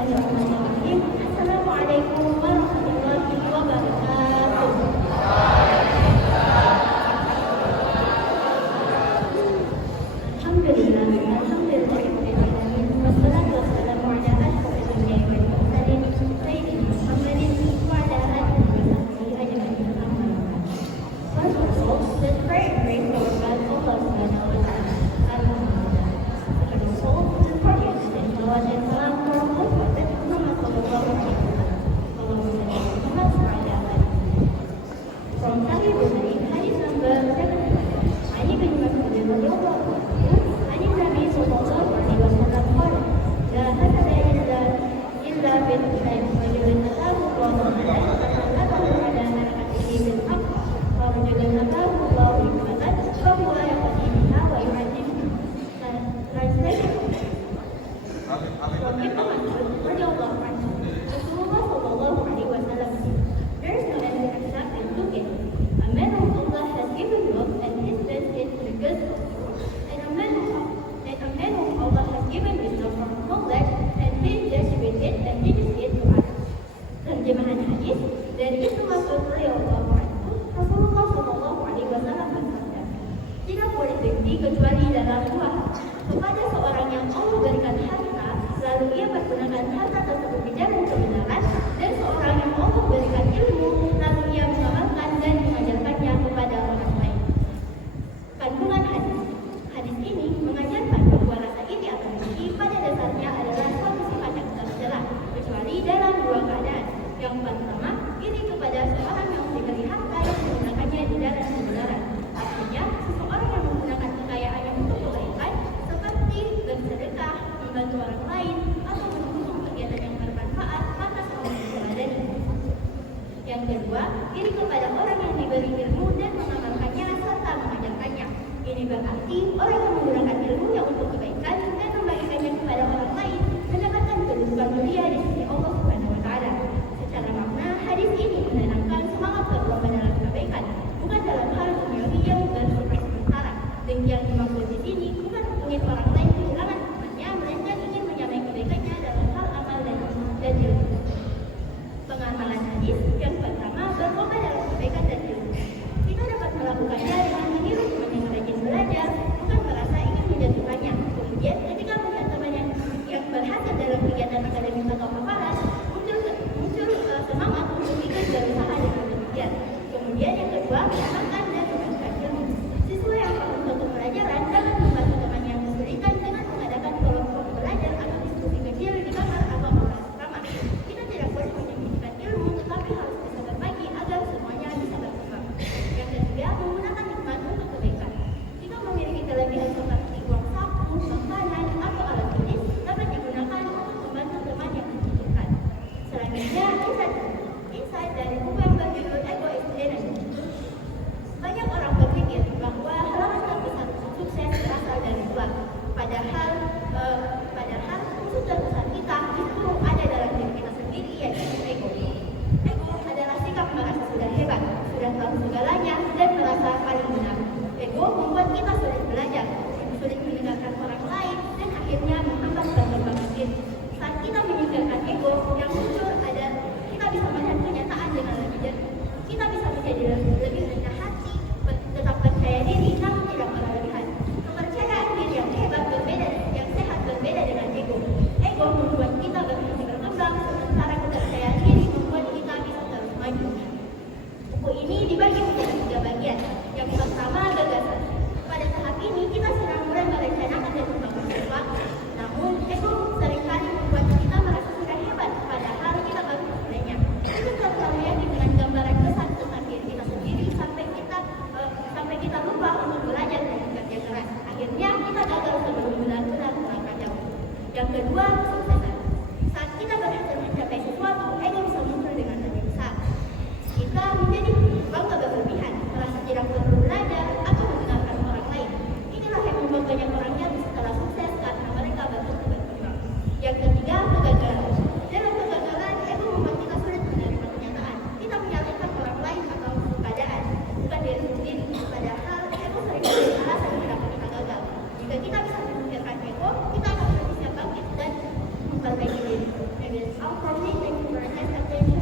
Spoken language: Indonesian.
Bismillahirrahmanirrahim. Assalamualaikum warahmatullahi wabarakatuh. Alhamdulillah, alhamdulillahirrahmanirrahim. Wassalatu wassalamu ala asyrofil anbiya'i wal mursalin sayyidina Muhammadin wa ala alihi wa sahbihi ajma'in. Amma ba'd. First of all, let's pray and praise our God, Allah Subhanahu wa Ta'ala. Alhamdulillah. Second of all, let's pray and salawat dan salam for our Prophet Muhammad sallallahu alaihi wasallam. Allahumma salli ala Muhammad wa ala alihi. From Sahih Bukhari, hadis number 7. Ali bin Mas'ud radhiyallahu anhu, Ali Nabi sallallahu alaihi wasallam qala, la hasada illa bil Islam, wa rajulun atahu Allahu ala narakatihi bil haqq, wa rajulun atahu Allahu hikmatan, fa huwa yaqdi biha wa yu'allimuha. Translation from Ibnu Mas'ud radhiyallahu anhu, Rasulullah sallallahu alaihi wasallam said, there is no end except in two cases. A man whom Allah has given wealth and his best is the good of the world, and a man whom Allah has given wisdom from knowledge and he judged with it and teaches it to others. Terjemahan hadis dari Ibnu Mas'ud radhiyallahu anhu, Rasulullah sallallahu alaihi wasallam bersabda, tidak boleh dengki kecuali dalam dua hal. Kepada seorang yang Allah berikan harta, lalu ia menggunakan harta tersebut di jalan kebenaran, dan seorang yang Allah berikan ilmu, lalu ia mengamalkan dan mengajarkannya kepada orang lain. Kandungan hadis. Hadis ini mengajarkan bahwa rasa iri atau dengki pada dasarnya adalah suatu sifat yang tercela, kecuali dalam dua keadaan. Yang pertama, iri kepada seorang yang diberi harta yang menggunakannya di jalan kebenaran. Artinya, seseorang yang menggunakan kekayaannya untuk kebaikan, seperti bersedekah, membantu orang lain, atau mendukung kegiatan yang bermanfaat, maka seorang meneladani. Yang kedua, iri kepada orang yang diberi ilmu dan mengamalkannya serta mengajarkannya. Ini berarti orang yang menggunakan ilmunya untuk kebaikan dan membagikannya kepada orang lain mendapatkan kedudukan mulia di sisi Allah Subhanahu wa Ta'ala. Secara makna, hadis ini menanamkan semangat berlomba dalam kebaikan, bukan dalam hal duniawi yang bersifat sementara. Dengki yang dimaksud di sini bukan ingin orang lain kehilangan temannya, melainkan ingin menyamai kebaikannya dalam hal amal dan ilmu. Pengamalan hadis yang pertama, berlomba dalam kebaikan dan ilmu. Kita dapat melakukannya dengan meniru teman yang rajin belajar, bukan merasa ingin menjatuhkannya. Kemudian, ketika melihat teman yang berhasil dalam kegiatan akademis atau hafalan, muncul semangat untuk ikut berusaha dengan demikian. Kemudian yang kedua, mengamalkan dan membagikan ilmu. Siswa yang paham suatu pelajaran dapat membantu teman yang kesulitan dengan mengadakan kelompok belajar atau diskusi kecil di kamar atau kelas bersama. Kita tidak boleh menyembunyikan ilmu, tetapi harus bisa berbagi agar semuanya bisa berkembang. Yang ketiga, menggunakan hikmat untuk kebaikan. Jika memiliki kelebihan seperti uang saku, makanan, atau alat tulis, dapat digunakan untuk membantu teman yang membutuhkan. Selanjutnya, insight dari buku yang berjudul Egois Energy. Banyak orang berpikir bahwa halangan terbesar untuk sukses berasal dari luar. Padahal musuh terbesar kita itu ada dalam diri kita sendiri, yaitu ego. Ego adalah sikap merasa sudah hebat, sudah tahu segalanya, dan merasa paling benar. Ego membuat kita sulit belajar, sulit mendengarkan orang lain, dan akhirnya menghambat perkembangan diri. Saat kita meninggalkan ego, yang muncul ada kita bisa melihat kenyataan dengan lebih jernih. Kita bisa menjadi lebih rendah hati, tetap percaya diri, namun tidak berlebihan. Kepercayaan diri yang hebat yang sehat berbeda dengan ego. Ego membuat kita berhenti berkembang, sementara kepercayaan diri membuat kita bisa terus maju. Buku ini dibagi menjadi 3 bagian. Yang pertama, gagasan. Pada tahap ini, kita sedang mulai merencanakan dan membangun sesuatu. Namun, ego seringkali membuat kita merasa sudah hebat, padahal kita baru memulainya. Kita terlalu yakin dengan gambaran besar tentang diri kita sendiri sampai kita lupa untuk belajar dan bekerja keras. Akhirnya, kita gagal sebelum benar-benar melangkah jauh. Yang kedua, kesuksesan. Saat kita berhasil mencapai sesuatu, ego bisa muncul dengan lebih besar. Kita menjadi bangga berlebihan, merasa tidak perlu belajar atau mendengarkan orang lain. Inilah yang membuat banyak orang jatuh setelah sukses karena mereka berhenti berkembang. Yang ketiga, kegagalan. Dalam kegagalan, ego membuat kita sulit menerima kenyataan. Kita menyalahkan orang lain atau keadaan, bukan diri sendiri. Padahal ego sering menjadi alasan kenapa kita gagal. Jika kita bisa memikirkan ego, kita akan lebih siap bangkit dan Our family, thank you for your nice attention.